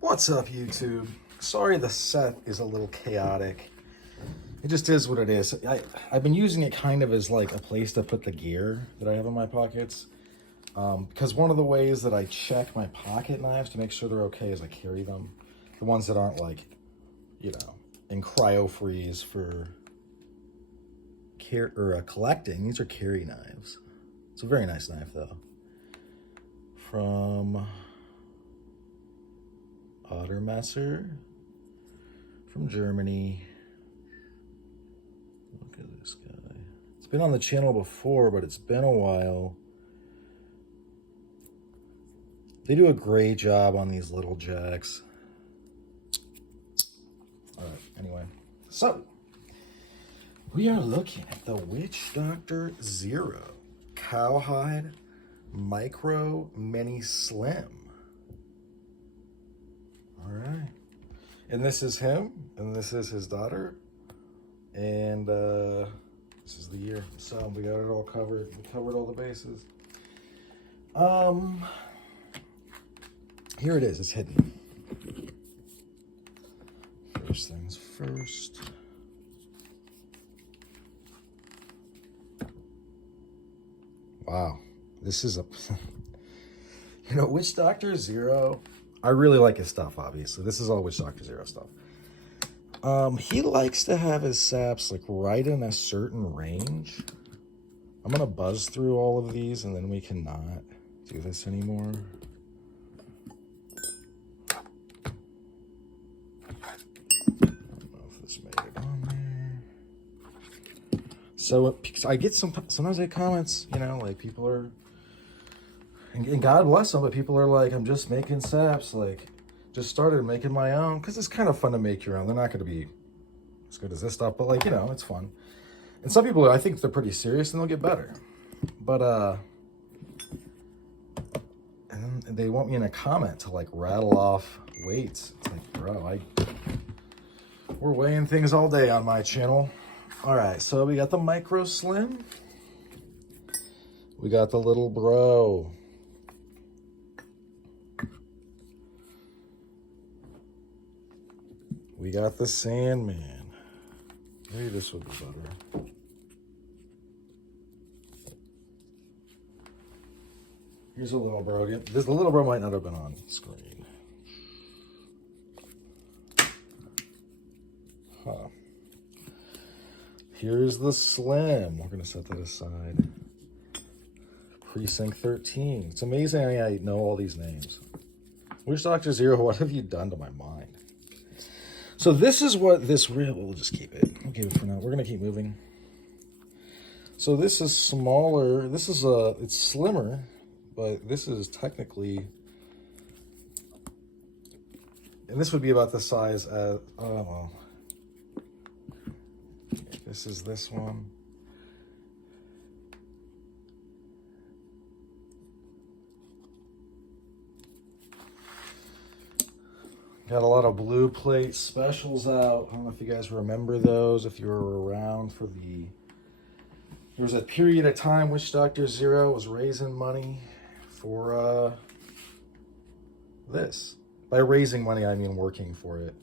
What's up, YouTube? Sorry the set is a little chaotic. It just is what it is. I've been using it kind of as like a place to put the gear that I have in my pockets. Because one of the ways that I check my pocket knives to make sure they're okay is I carry them. The ones that aren't like, you know, in cryo freeze for collecting. These are carry knives. It's a very nice knife though. From Ottermesser from Germany. Look at this guy. It's been on the channel before, but it's been a while. They do a great job on these little jacks. All right, anyway. So, we are looking at the Witchdoctor Zero Cowhide Micro Mini Slim. All right. And this is him, and this is his daughter, and this is the year. So we got it all covered. We covered all the bases. Here it is. It's hidden. First things first. Wow. This is a... You know, Witchdoctor Zero... I really like his stuff, obviously. This is all Witchdoctor Zero stuff. He likes to have his saps like right in a certain range. I'm gonna buzz through all of these and then we cannot do this anymore. I don't know if this made it on there. So I get sometimes I get comments, you know, like people are, and God bless them, but people are like, I'm just making saps, like, just started making my own, because it's kind of fun to make your own. They're not going to be as good as this stuff, but, like, you know, it's fun. And some people, I think they're pretty serious, and they'll get better. But, and they want me in a comment to, like, rattle off weights. It's like, bro, we're weighing things all day on my channel. All right, so we got the Micro Slim. We got the Little Bro. We got the Sandman. Maybe this would be better. Here's a Little Bro again. The Little Bro might not have been on screen. Huh. Here's the Slim. We're going to set that aside. Precinct 13. It's amazing I know all these names. Witchdoctor Zero, what have you done to my mind? So this is what this we'll just keep it. We'll keep it for now. We're going to keep moving. So this is smaller. This is it's slimmer, but this is technically, and this would be about the size as, oh, well. This is this one. Got a lot of blue plate specials out. I don't know if you guys remember those, if you were around for the... There was a period of time Witchdoctor Zero was raising money for this. By raising money, I mean working for it.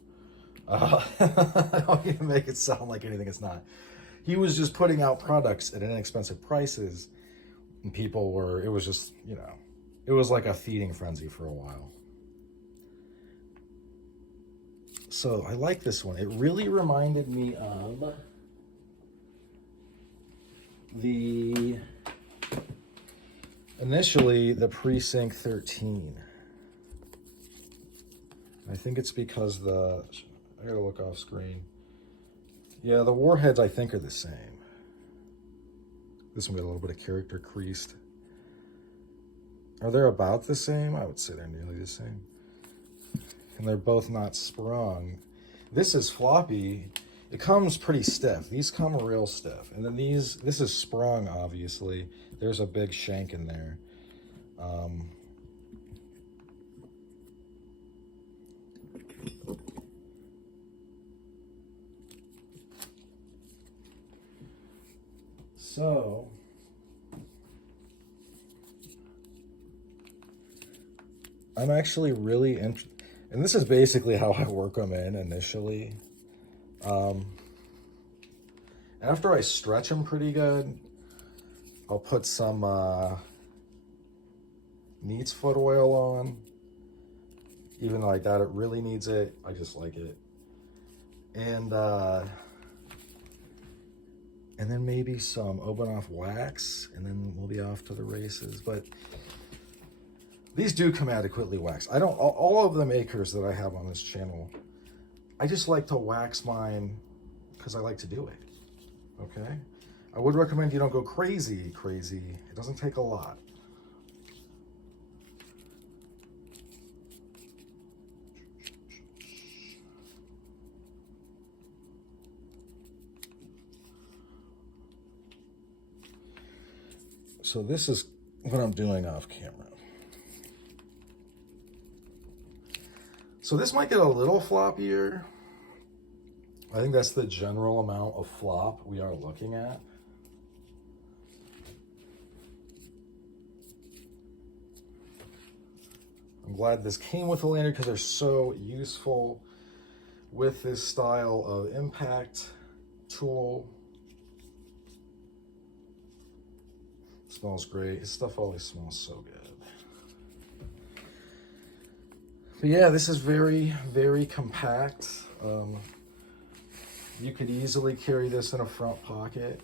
I don't even make it sound like anything it's not. He was just putting out products at inexpensive prices, and people were... It was just, you know, it was like a feeding frenzy for a while. So I like this one. It really reminded me of initially the Precinct 13. I think it's because I gotta look off screen. Yeah, the warheads I think are the same. This one got a little bit of character creased. Are they about the same? I would say they're nearly the same. And they're both not sprung. This is floppy. It comes pretty stiff. These come real stiff. And then this is sprung, obviously. There's a big shank in there. So, I'm actually really interested. And this is basically how I work them in initially. After I stretch them pretty good, I'll put some neat's foot oil on. Even though I doubt it really needs it, I just like it. And then maybe some Obernoff wax, and then we'll be off to the races. But these do come adequately waxed. I don't, all of the makers that I have on this channel, I just like to wax mine because I like to do it, okay? I would recommend you don't go crazy. It doesn't take a lot. So this is what I'm doing off camera. So this might get a little floppier. I think that's the general amount of flop we are looking at. I'm glad this came with a lanyard because they're so useful with this style of impact tool. Smells great. His stuff always smells so good. But yeah, this is very, very compact. You could easily carry this in a front pocket.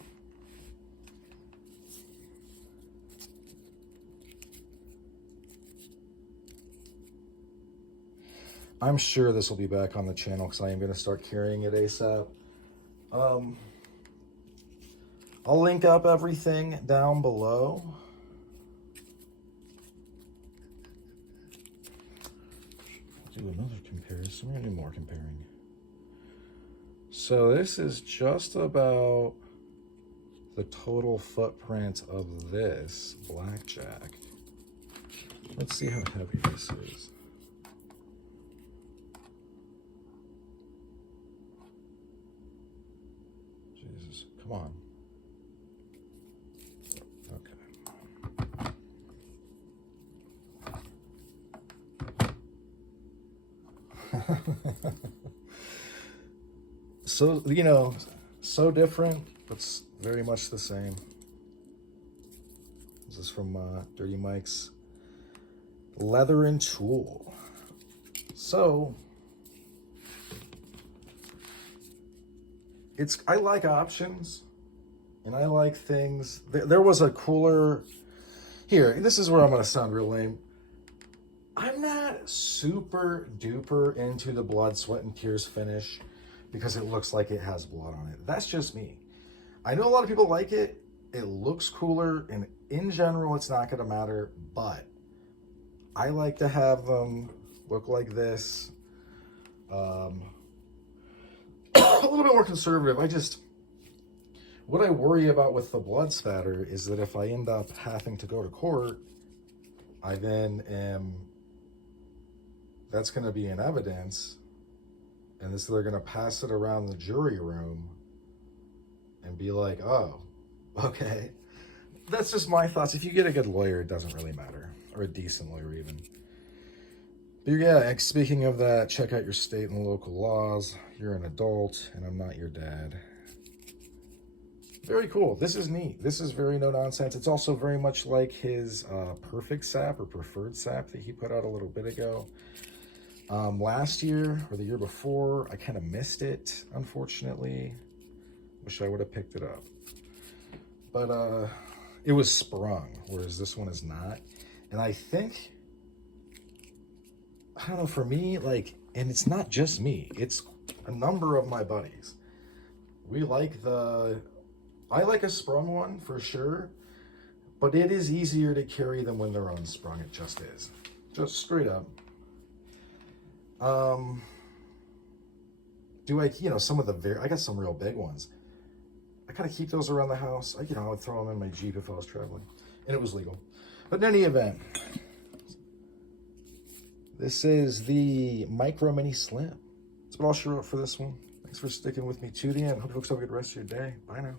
I'm sure this will be back on the channel because I am going to start carrying it ASAP. I'll link up everything down below. I'll do another comparison. We're going to do more comparing. So this is just about the total footprint of this blackjack. Let's see how heavy this is. Jesus, come on. So, you know, so different, but very much the same. This is from Dirty Mike's Leather and Tool. So, I like options, and I like things. There was a cooler, here, this is where I'm gonna sound real lame. I'm not super duper into the blood, sweat, and tears finish because it looks like it has blood on it. That's just me. I know a lot of people like it. It looks cooler, and in general, it's not gonna matter, but I like to have them look like this. A little bit more conservative. What I worry about with the blood spatter is that if I end up having to go to court, I then am, that's gonna be in evidence, and they're gonna pass it around the jury room and be like, oh, okay. That's just my thoughts. If you get a good lawyer, it doesn't really matter, or a decent lawyer even. But yeah, speaking of that, check out your state and local laws. You're an adult, and I'm not your dad. Very cool. This is neat. This is very no nonsense. It's also very much like his perfect sap or preferred sap that he put out a little bit ago. Last year or the year before, I kind of missed it, unfortunately. Wish I would have picked it up. But it was sprung, whereas this one is not. And I think, I don't know, for me, like, and it's not just me, it's a number of my buddies. We like I like a sprung one for sure, but it is easier to carry than when they're unsprung. It just is. Just straight up. Do I, you know, some of the I got some real big ones. I kind of keep those around the house. I would throw them in my Jeep if I was traveling, and it was legal. But in any event, this is the Micro Mini Slim. That's what I'll show up for this one. Thanks for sticking with me to the end. Hope you folks have a good rest of your day. Bye now.